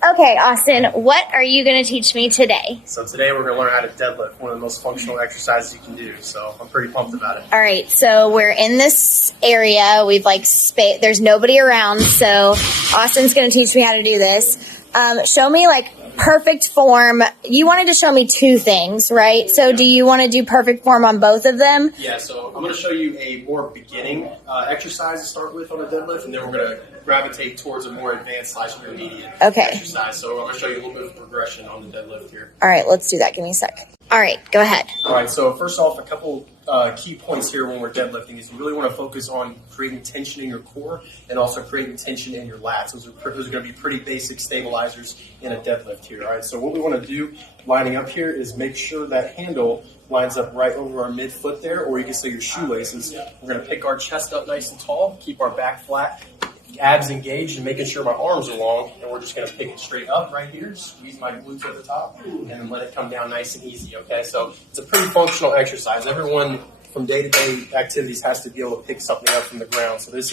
Okay, Austin, what are you going to teach me today? So today we're going to learn how to deadlift, one of the most functional exercises you can do. So I'm pretty pumped about it. All right, so we're in this area. We've there's nobody around, so Austin's going to teach me how to do this. Show me perfect form. You wanted to show me two things, right? So do you want to do perfect form on both of them? Yeah, so I'm going to show you a more beginning exercise to start with on a deadlift, and then we're going to gravitate towards a more advanced / intermediate exercise. So I'm going to show you a little bit of progression on the deadlift here. All right, let's do that. Give me a sec. All right, go ahead. All right, so first off, a couple key points here when we're deadlifting is you really want to focus on creating tension in your core and also creating tension in your lats. Those are going to be pretty basic stabilizers in a deadlift here. All right, so what we want to do lining up here is make sure that handle lines up right over our midfoot there, or you can say your shoelaces. We're going to pick our chest up nice and tall, keep our back flat, abs engaged, and making sure my arms are long, and we're just going to pick it straight up right here, squeeze my glutes at the top, and then let it come down nice and easy, okay? So it's a pretty functional exercise. Everyone from day-to-day activities has to be able to pick something up from the ground. So this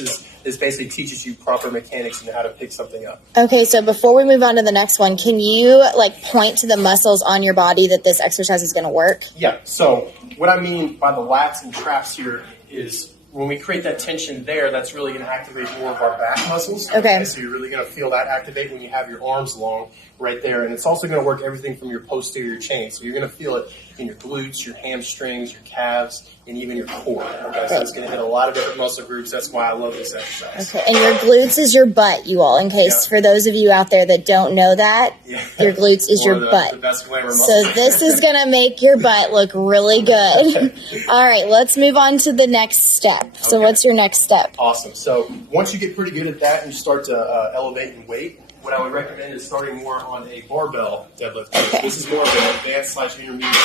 basically teaches you proper mechanics and how to pick something up. Okay, so before we move on to the next one, can you point to the muscles on your body that this exercise is going to work? Yeah, so what I mean by the lats and traps here is when we create that tension there, that's really going to activate more of our back muscles. Okay. So you're really going to feel that activate when you have your arms long right there. And it's also going to work everything from your posterior chain. So you're going to feel it in your glutes, your hamstrings, your calves, and even your core. Okay, so it's going to hit a lot of different muscle groups. That's why I love this exercise. Okay, and your glutes is your butt, you all. In case for those of you out there that don't know that, your glutes is your butt. The best glamour muscle. So this is going to make your butt look really good. All right, let's move on to the next step. So what's your next step? Awesome. So once you get pretty good at that and you start to elevate in weight, what I would recommend is starting more on a barbell deadlift. Okay. This is more of an advanced / intermediate.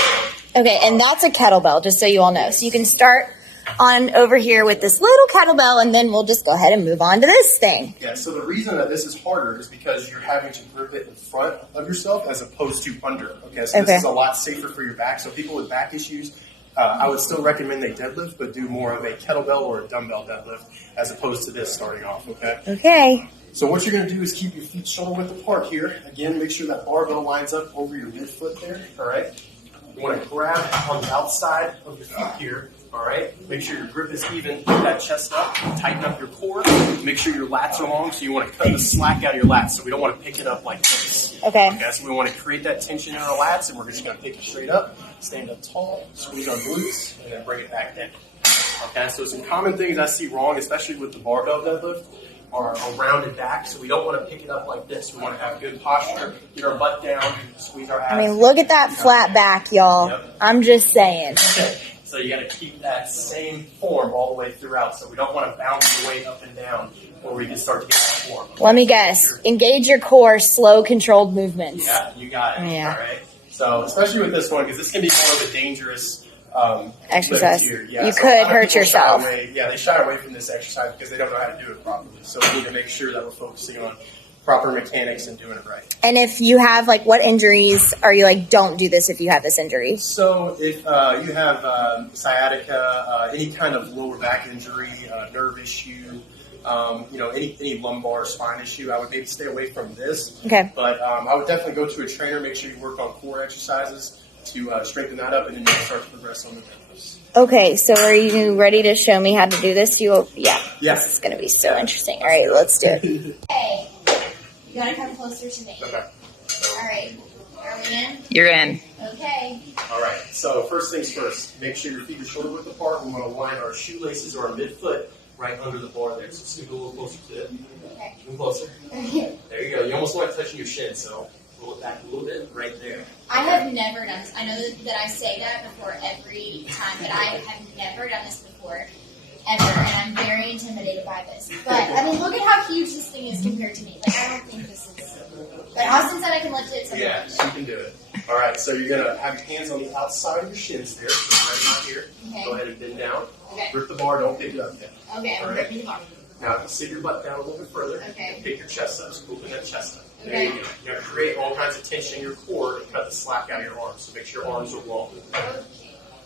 Okay, and that's a kettlebell, just so you all know. So you can start on over here with this little kettlebell, and then we'll just go ahead and move on to this thing. Yeah, so the reason that this is harder is because you're having to grip it in front of yourself as opposed to under. Okay, so this is a lot safer for your back. So people with back issues, I would still recommend they deadlift, but do more of a kettlebell or a dumbbell deadlift as opposed to this starting off, okay? Okay. So what you're going to do is keep your feet shoulder width apart here. Again, make sure that barbell lines up over your midfoot there, all right? You want to grab on the outside of your feet here, all right? Make sure your grip is even. Get that chest up. Tighten up your core. Make sure your lats are long, so you want to cut the slack out of your lats. So we don't want to pick it up like this. Okay. So we want to create that tension in our lats, and we're just going to pick it straight up. Stand up tall, squeeze our glutes, and then bring it back down. Okay, so some common things I see wrong, especially with the barbell deadlift, are a rounded back, so we don't want to pick it up like this. We want to have good posture, get our butt down, squeeze our abs. I mean, look at that flat back, y'all. Yep. I'm just saying. So you got to keep that same form all the way throughout, so we don't want to bounce the weight up and down where we can start to get that form. Okay? Let me guess. Engage your core, slow, controlled movements. Yeah, you got it. Yeah. All right. So especially with this one, because this can be more of a dangerous exercise. Yeah, you so could hurt yourself. They shy away from this exercise because they don't know how to do it properly. So we need to make sure that we're focusing on proper mechanics and doing it right. And if you have, what injuries are you don't do this if you have this injury? So if you have sciatica, any kind of lower back injury, nerve issue, any lumbar spine issue, I would maybe stay away from this. Okay. But I would definitely go to a trainer, make sure you work on core exercises to strengthen that up, and then you can start to progress on the deadlifts. Okay, so are you ready to show me how to do this? Yeah. Yes. This is going to be so interesting. All right, let's do it. Okay, you got to come closer to me. Okay. All right, are we in? You're in. Okay. All right, so first things first, make sure your feet are shoulder width apart. We want to line our shoelaces or our midfoot right under the bar there. So scoot a little closer to it. Okay. Move closer. There you go. You almost want to touch your shin, so pull it back a little bit right there. I have never done this. I know that I say that before every time, but I have never done this before, ever, and I'm very intimidated by this. But, look at how huge this thing is compared to me. I don't think this is... But Austin said I can lift it, so... Yeah, you can do it. All right, so you're going to have your hands on the outside of your shins there, so right about here. Okay. Go ahead and bend down. Okay. Grip the bar, don't pick it up yet. Okay, I'm gripping the bar. Now, sit your butt down a little bit further. Okay. And pick your chest up. So open that chest up. Okay. There you go. You have to create all kinds of tension in your core and cut the slack out of your arms. So make sure your arms are long.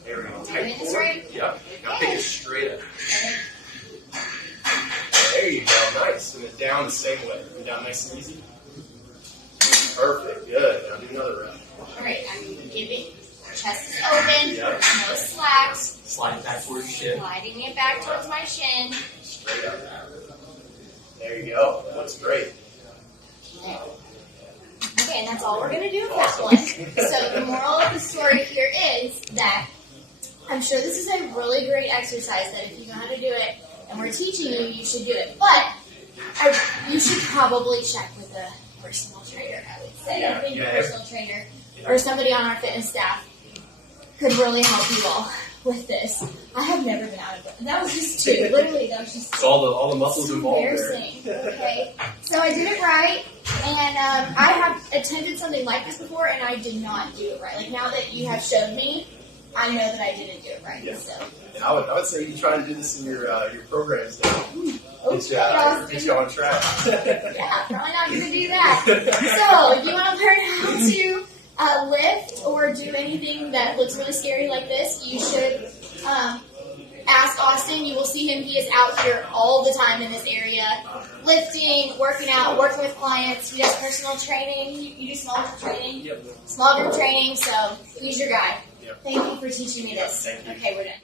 There we go. Tight core. Yep. Now pick it straight up. Okay. There you go. Nice. And then down the same way. And down nice and easy. Perfect. Good. Now do another rep. All right, I'm giving, chest is open, Yep. no slacks, Slide it back towards your shin. sliding it back towards my shin. Straight up. There you go. Looks great. Okay, and that's all we're going to do with that one. So the moral of the story here is that I'm sure this is a really great exercise that if you know how to do it and we're teaching you, you should do it. But you should probably check with a personal trainer, I would say. Yeah, I think yeah. a personal trainer or somebody on our fitness staff could really help you all with this. I have never been out of it. That was just two. Literally, that was just two. So all the muscles So involved there. embarrassing. Okay, so I did it right, and I have attempted something like this before, and I did not do it right. Like now that you have showed me, I know that I didn't do it right. Yeah. So And I would say you try to do this in your programs now. okay, Get you on track. yeah, probably not going to do that. So if you want to learn how to lift or do anything that looks really scary like this, you should ask Austin. You will see him. He is out here all the time in this area, lifting, working out, working with clients. He does personal training. You do small group training? Yep. Small group training, so he's your guy. Yep. Thank you for teaching me this. Thank you. Okay, we're done.